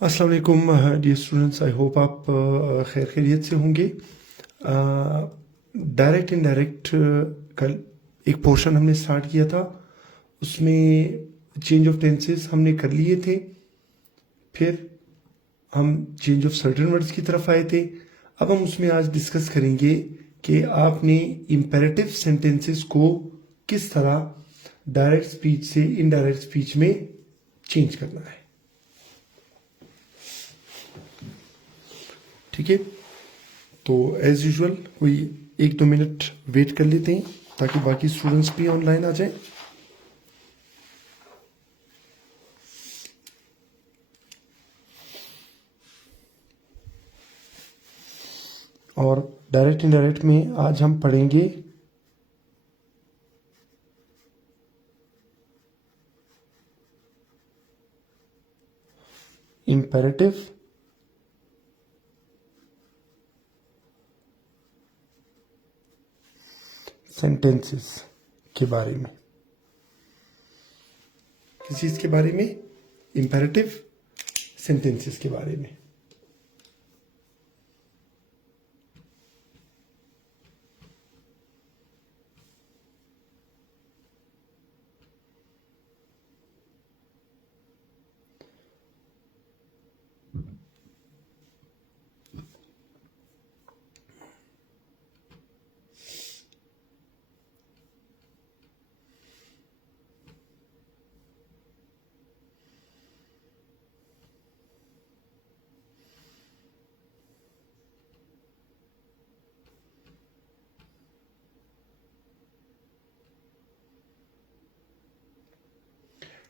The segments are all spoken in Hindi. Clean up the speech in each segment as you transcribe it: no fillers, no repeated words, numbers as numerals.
अस्सलाम वालेकुम डियर स्टूडेंट्स, आई होप आप खैर खैरियत से होंगे। डायरेक्ट इनडायरेक्ट कल एक पोर्शन हमने स्टार्ट किया था, उसमें चेंज ऑफ टेंसेस हमने कर लिए थे। फिर हम चेंज ऑफ सर्टेन वर्ड्स की तरफ आए थे। अब हम उसमें आज डिस्कस करेंगे कि आपने इम्पेरेटिव सेंटेंसेस को किस तरह डायरेक्ट स्पीच से इनडायरेक्ट स्पीच में चेंज करना है। ठीक है, तो एज यूजुअल कोई 1-2 मिनट वेट कर लेते हैं ताकि बाकी स्टूडेंट्स भी ऑनलाइन आ जाएं। और डायरेक्ट इनडायरेक्ट में आज हम पढ़ेंगे इम्पेरेटिव सेंटेंसेस के बारे में। किस चीज के बारे में? इम्पेरेटिव सेंटेंसेस के बारे में।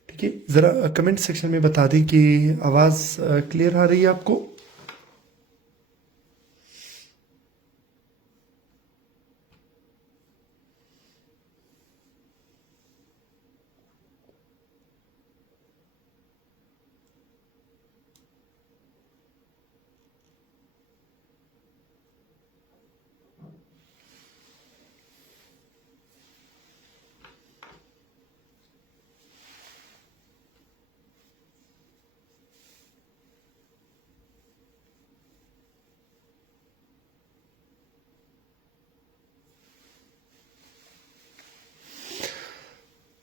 ठीक है, जरा कमेंट सेक्शन में बता दें कि आवाज क्लियर आ रही है आपको।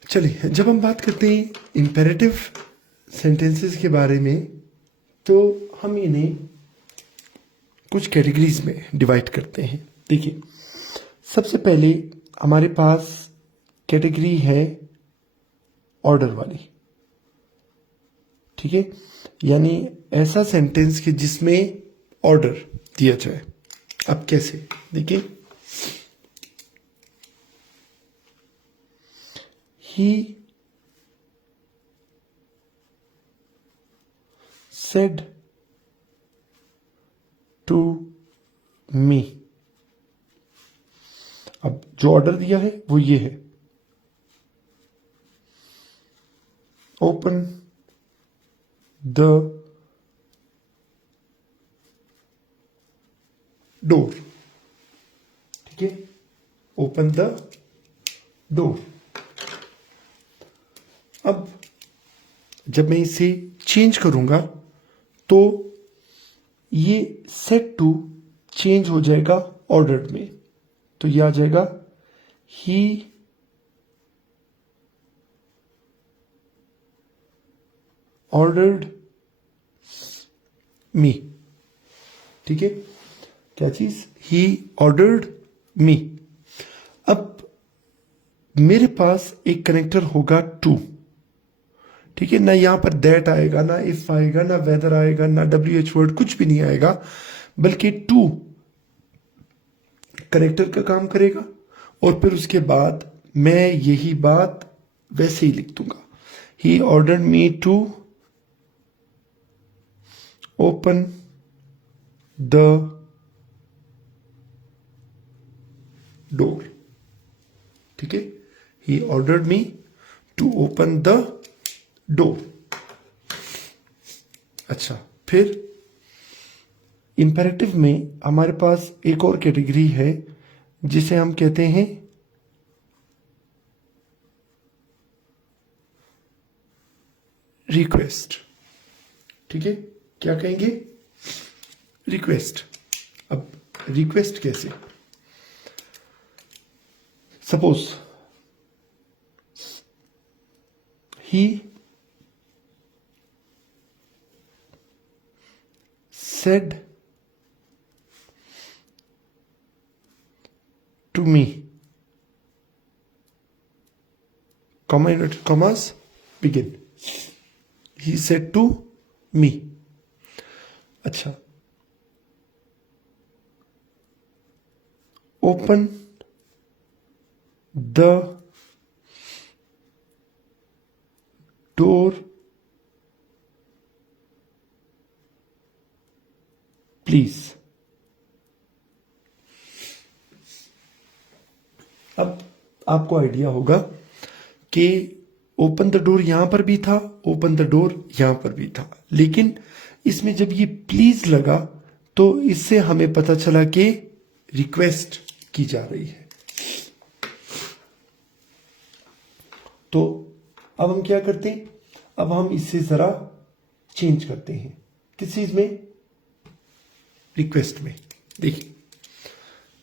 चलिए, जब हम बात करते हैं इम्पेरेटिव सेंटेंसेस के बारे में तो हम इन्हें कुछ कैटेगरीज में डिवाइड करते हैं। देखिए, सबसे पहले हमारे पास कैटेगरी है ऑर्डर वाली। ठीक है, यानी ऐसा सेंटेंस कि जिसमें ऑर्डर दिया जाए। अब कैसे? देखिए, he said to me। अब जो ऑर्डर दिया है वो ये है, ओपन द डोर। ठीक है, ओपन द डोर। अब जब मैं इसे चेंज करूंगा तो ये सेट टू चेंज हो जाएगा ऑर्डर्ड में, तो ये आ जाएगा ही ऑर्डर्ड मी। ठीक है, क्या चीज? ही ऑर्डर्ड मी। अब मेरे पास एक कनेक्टर होगा टू। ठीक है, ना यहां पर दैट आएगा, ना इफ आएगा, ना वेदर आएगा, ना WH वर्ड, कुछ भी नहीं आएगा, बल्कि टू कनेक्टर का काम करेगा। और फिर उसके बाद मैं यही बात वैसे ही लिख दूंगा, he ordered me to open the door. ठीक है, he ordered me to open the door. अच्छा, फिर इंपेरेटिव में हमारे पास एक और कैटेगरी है जिसे हम कहते हैं रिक्वेस्ट। ठीक है, क्या कहेंगे? रिक्वेस्ट। अब रिक्वेस्ट कैसे? Suppose he said to me, comma inverted commas begin. He said to me. अच्छा, open the door प्लीज। अब आपको आइडिया होगा कि ओपन द डोर यहां पर भी था, ओपन द डोर यहां पर भी था, लेकिन इसमें जब ये प्लीज लगा तो इससे हमें पता चला कि रिक्वेस्ट की जा रही है। तो अब हम क्या करते हैं? अब हम इससे जरा चेंज करते हैं। किस चीज में? रिक्वेस्ट में। देखिए,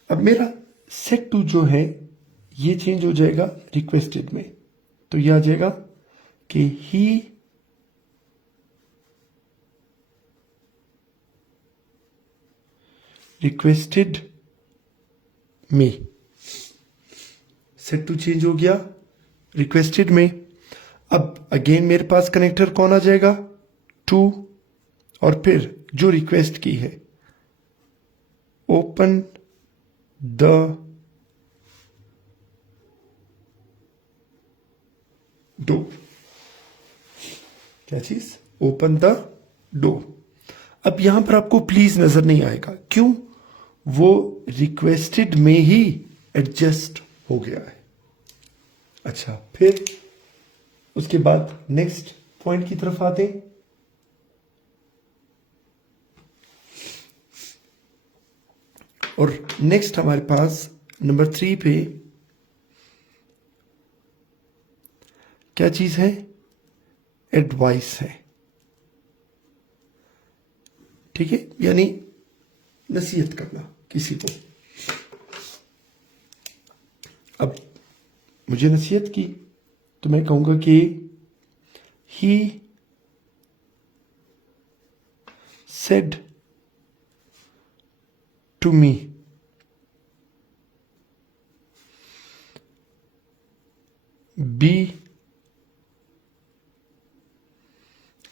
अब मेरा सेट टू जो है ये चेंज हो जाएगा रिक्वेस्टेड में। तो ये आ जाएगा कि he requested me. Said to change हो गया रिक्वेस्टेड में। अब अगेन मेरे पास कनेक्टर कौन आ जाएगा? टू, और फिर जो रिक्वेस्ट की है, ओपन द डोर। क्या चीज? Open the door. अब यहां पर आपको प्लीज नजर नहीं आएगा, क्यों? वो रिक्वेस्टेड में ही एडजस्ट हो गया है। अच्छा, फिर उसके बाद नेक्स्ट पॉइंट की तरफ आते हैं। और नेक्स्ट हमारे पास नंबर 3 पे क्या चीज है? एडवाइस है। ठीक है, यानी नसीहत करना किसी को। अब मुझे नसीहत की तो मैं कहूंगा कि he said to me be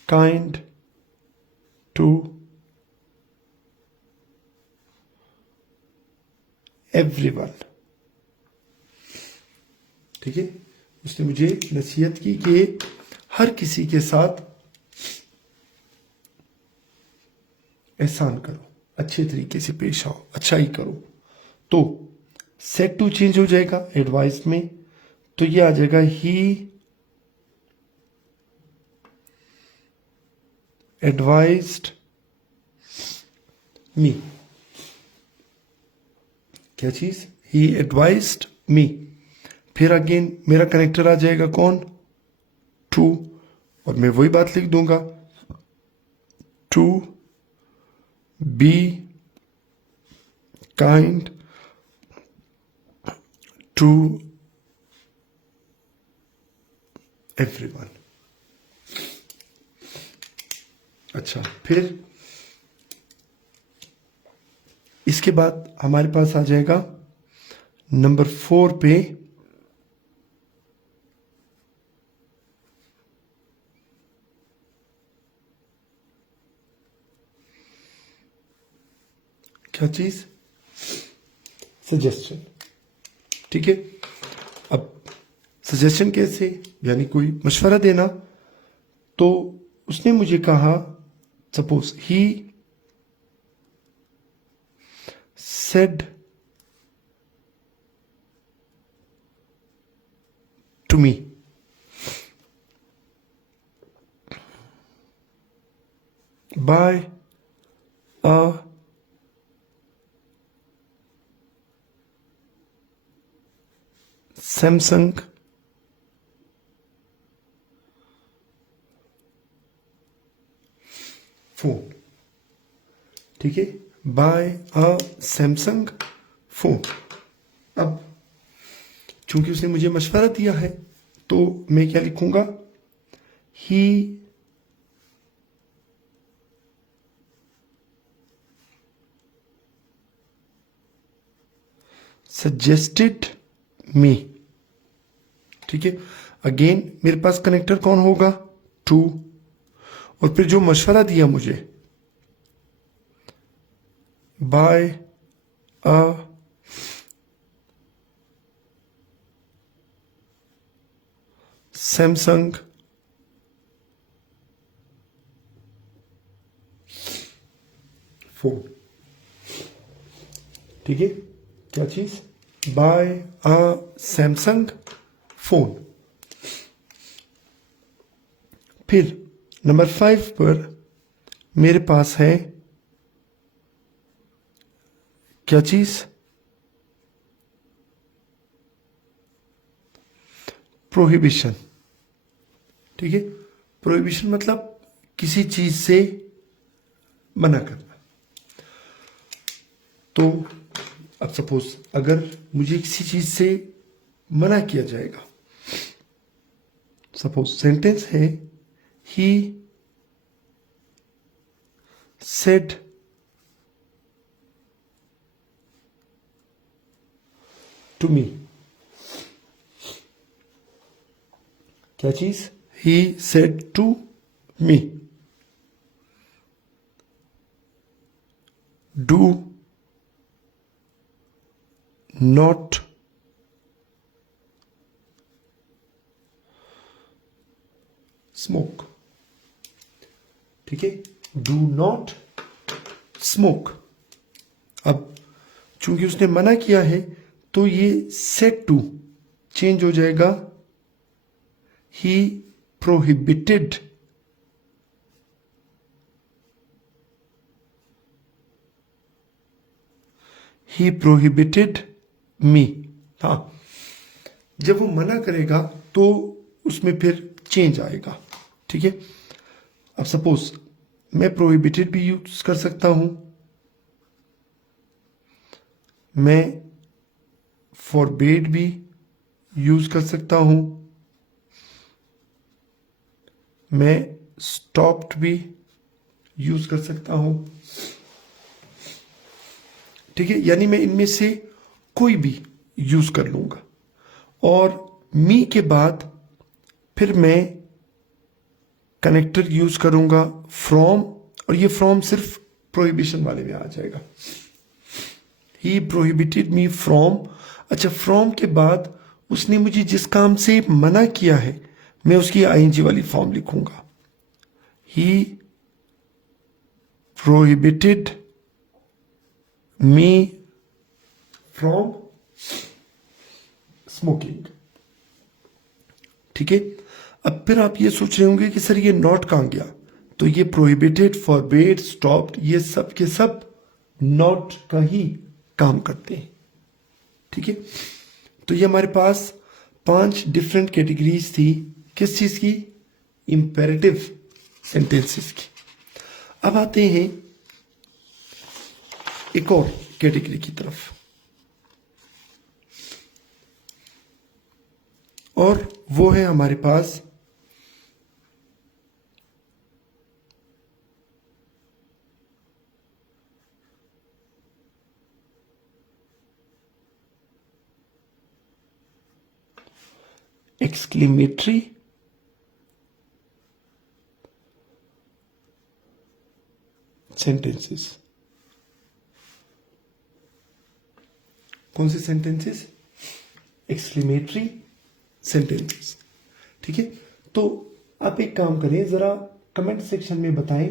kind to everyone. ठीक है, उसने मुझे नसीहत की कि हर किसी के साथ एहसान करो, अच्छे तरीके से पेश आओ, अच्छाई करो। तो सेट टू चेंज हो जाएगा एडवाइस में। तो ये आ जाएगा ही एडवाइज्ड मी। क्या चीज? ही एडवाइज्ड मी। फिर अगेन मेरा कनेक्टर आ जाएगा कौन? टू, और मैं वही बात लिख दूंगा, to be kind to everyone. अच्छा, फिर इसके बाद हमारे पास आ जाएगा नंबर 4 पे क्या चीज? सजेशन। ठीक है, अब सजेशन कैसे? यानी कोई मशवरा देना। तो उसने मुझे कहा, suppose he said to me, buy a Samsung phone. ठीक है, बाय अ सैमसंग फोन। अब चूंकि उसने मुझे मशवरा दिया है तो मैं क्या लिखूंगा, ही सजेस्टेड मी। ठीक है, अगेन मेरे पास कनेक्टर कौन होगा, टू, और फिर जो मशवरा दिया मुझे, बाय अ सैमसंग फोन। ठीक है, क्या चीज, बाय अ सैमसंग फोन। फिर नंबर 5 पर मेरे पास है क्या चीज, प्रोहिबिशन। ठीक है, प्रोहिबिशन मतलब किसी चीज से मना करना। तो अब सपोज अगर मुझे किसी चीज से मना किया जाएगा, सपोज सेंटेंस है, ही सेड टू मी। क्या चीज, he said to me, do not smoke. ठीक है, डू नॉट स्मोक। अब चूंकि उसने मना किया है तो ये सेड टू चेंज हो जाएगा, ही प्रोहिबिटेड ही प्रोहिबिटेड मी। हाँ, जब वो मना करेगा तो उसमें फिर चेंज आएगा। ठीक है, अब सपोज मैं प्रोहिबिटेड भी यूज कर सकता हूं, मैं फॉरबेड भी यूज कर सकता हूं, मैं स्टॉप्ड भी यूज कर सकता हूं। ठीक है, यानी मैं इनमें से कोई भी यूज कर लूंगा, और मी के बाद फिर मैं कनेक्टर यूज करूंगा फ्रॉम, और ये फ्रॉम सिर्फ प्रोहिबिशन वाले में आ जाएगा, ही प्रोहिबिटेड मी फ्रॉम। अच्छा, फ्रॉम के बाद उसने मुझे जिस काम से मना किया है मैं उसकी आईएनजी वाली फॉर्म लिखूंगा, ही प्रोहिबिटेड मी फ्रॉम स्मोकिंग। ठीक है, अब फिर आप ये सोच रहे होंगे कि सर ये नॉट कहां गया, तो ये प्रोहिबिटेड, फॉरबेड, स्टॉप्ड, ये सब के सब नॉट का ही काम करते हैं। ठीक है, तो ये हमारे पास 5 डिफरेंट कैटेगरीज थी, किस चीज की, इंपेरेटिव सेंटेंसेस की। अब आते हैं एक और कैटेगरी की तरफ, और वो है हमारे पास एक्सक्लेमेटरी सेंटेंसेस। कौन से सेंटेंसेस, एक्सक्लेमेटरी सेंटेंसेस। ठीक है, तो आप एक काम करें, जरा कमेंट सेक्शन में बताएं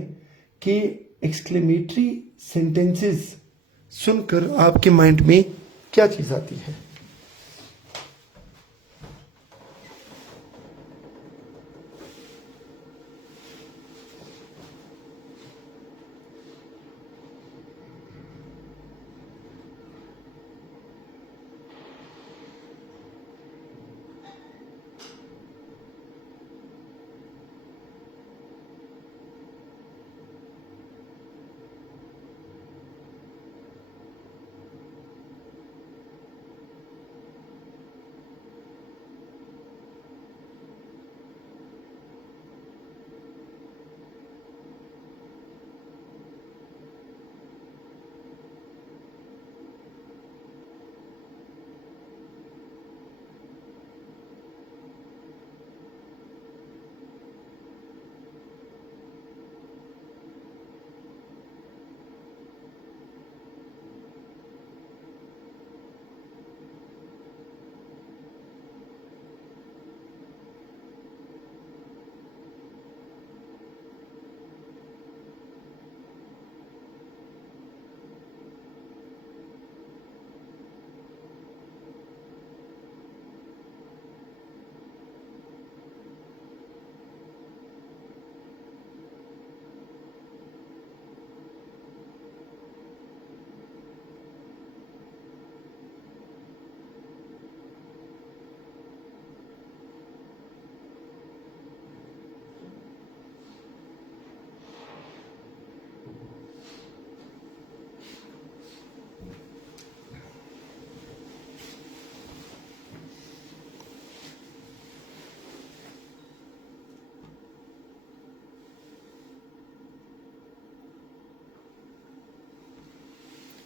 कि एक्सक्लेमेटरी सेंटेंसेस सुनकर आपके माइंड में क्या चीज आती है।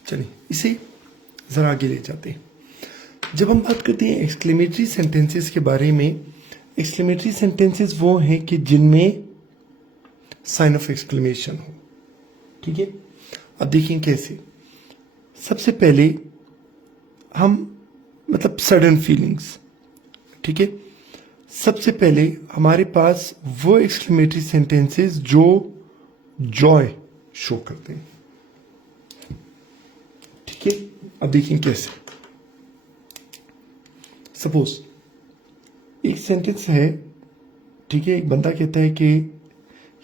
चलिए इसे जरा आगे ले जाते हैं। जब हम बात करते हैं एक्सक्लेमेटरी सेंटेंसेस के बारे में, एक्सक्लेमेटरी सेंटेंसेस वो हैं कि जिनमें साइन ऑफ एक्सक्लेमेशन हो। ठीक है, अब देखिए कैसे। सबसे पहले हम मतलब सडन फीलिंग्स, ठीक है, सबसे पहले हमारे पास वो एक्सक्लेमेटरी सेंटेंसेस जो जॉय शो करते हैं। ठीक है, अब देखिए कैसे। सपोज एक सेंटेंस है, ठीक है, एक बंदा कहता है कि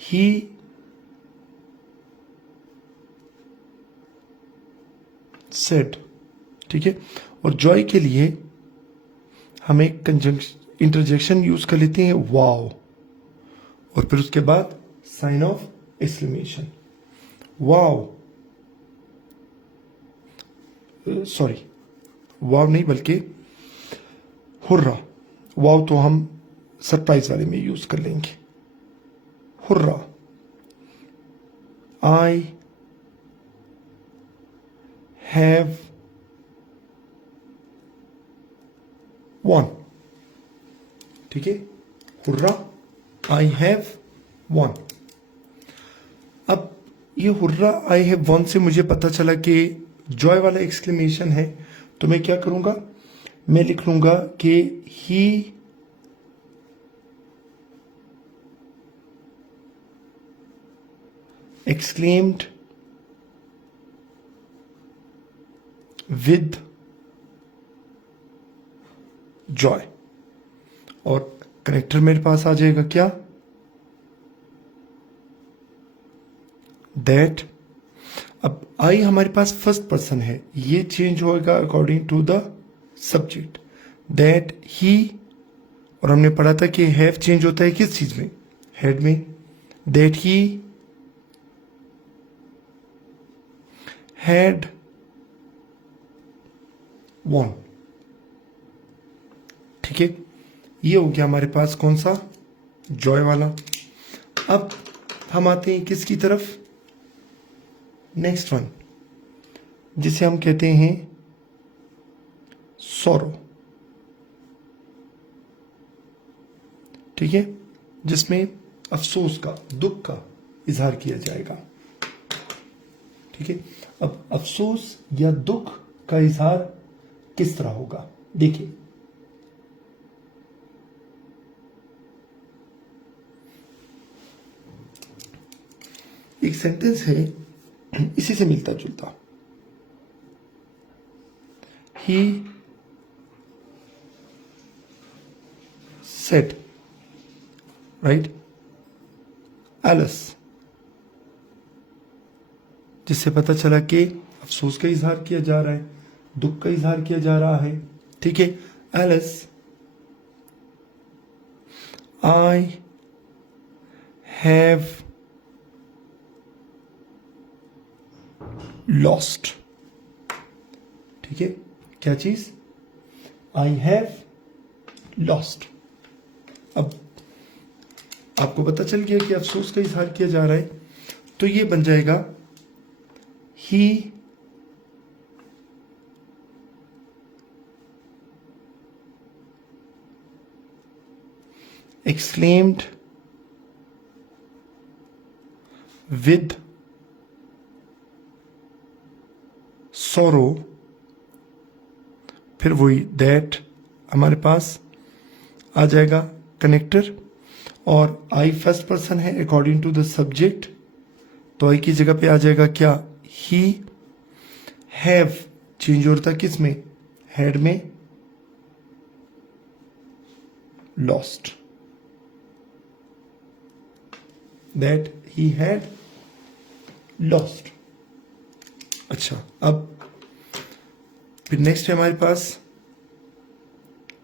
ही सेड, ठीक है, और जॉय के लिए हम एक कंजंक्शन इंटरजेक्शन यूज कर लेते हैं वाओ, और फिर उसके बाद sign of exclamation. Wow, sorry wow नहीं बल्कि हुर्रा। वाव तो हम सरप्राइज वाले में यूज कर लेंगे। हुर्रा, आई हैव won, ठीक है, हुर्रा, आई हैव won। अब ये हुर्रा आई हैव won से मुझे पता चला कि जॉय वाला एक्सक्लेमेशन है, तो मैं क्या करूंगा, मैं लिख लूंगा कि ही exclaimed with joy, और कनेक्टर मेरे पास आ जाएगा क्या, दैट। अब आई हमारे पास फर्स्ट पर्सन है, ये चेंज होएगा according to the subject, that he, और हमने पढ़ा था कि हैव चेंज होता है किस चीज में, हेड में, दैट ही हैड वॉन। ठीक है, ये हो गया हमारे पास कौन सा, जॉय वाला। अब हम आते हैं किसकी तरफ, नेक्स्ट वन, जिसे हम कहते हैं सॉरो। ठीक है, जिसमें अफसोस का, दुख का इजहार किया जाएगा। ठीक है, अब अफसोस या दुख का इजहार किस तरह होगा, देखिए। एक सेंटेंस है इसी से मिलता जुलता, ही सेड, राइट, एलिस, जिससे पता चला कि अफसोस का इजहार किया जा रहा है, दुख का इजहार किया जा रहा है। ठीक है, एलिस, आई हैव लॉस्ट। ठीक है, क्या चीज, आई हैव लॉस्ट। अब आपको पता चल गया कि अफसोस का इजहार किया जा रहा है, तो ये बन जाएगा ही exclaimed with sorrow, फिर वही दैट हमारे पास आ जाएगा कनेक्टर, और आई फर्स्ट पर्सन है अकॉर्डिंग टू द सब्जेक्ट, तो आई की जगह पे आ जाएगा क्या, ही हैव चेंज होता है किस में, हेड में, lost, that he had lost। अच्छा, अब फिर नेक्स्ट है हमारे पास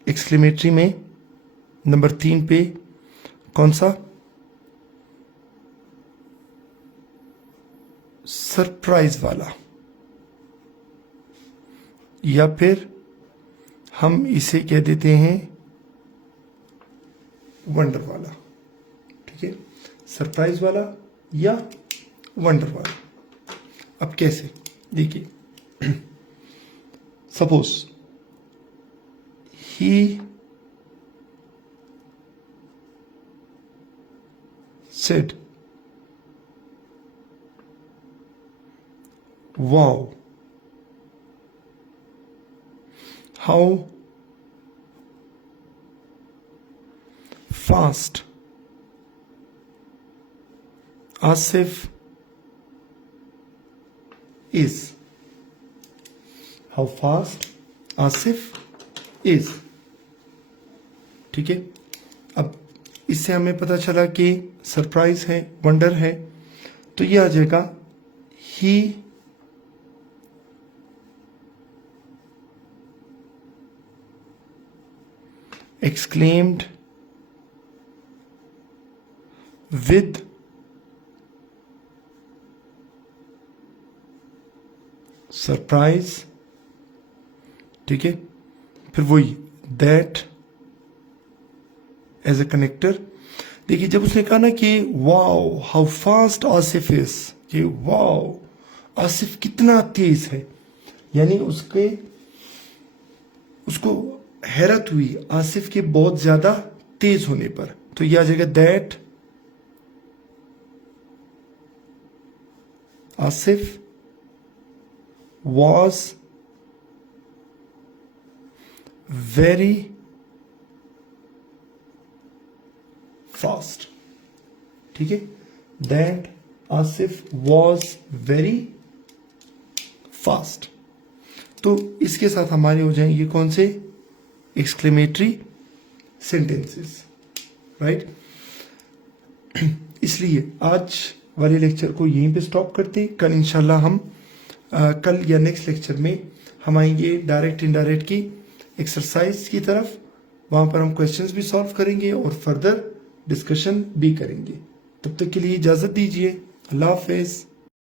एक्सक्लेमेटरी में नंबर 3 पे कौन सा, सरप्राइज वाला, या फिर हम इसे कह देते हैं वंडर वाला। ठीक है, सरप्राइज वाला या वंडर वाला। अब कैसे, देखिए, suppose he said, wow, how fast Asif is. How fast Asif is. ठीक है, अब इससे हमें पता चला कि सरप्राइज है, वंडर है, तो ये आ जाएगा ही exclaimed with सरप्राइज. ठीक है, फिर वही दैट एज ए कनेक्टर. देखिए जब उसने कहा ना कि wow how fast Asif is, कि वाओ आसिफ कितना तेज है, यानी उसको हैरत हुई आसिफ के बहुत ज्यादा तेज होने पर, तो यह आ जाएगा that Asif was very fast. ठीक है, that Asif was very fast. तो इसके साथ हमारे हो जाएंगे कौन से एक्सक्लेमेटरी सेंटेंसेस, राइट. इसलिए आज वाले लेक्चर को यहीं पे स्टॉप करते. कल इंशाल्लाह हम कल या नेक्स्ट लेक्चर में हम आएंगे डायरेक्ट इनडायरेक्ट की एक्सरसाइज की तरफ. वहां पर हम क्वेश्चंस भी सॉल्व करेंगे और फर्दर डिस्कशन भी करेंगे. तब तक के लिए इजाजत दीजिए. अल्लाह हाफिज.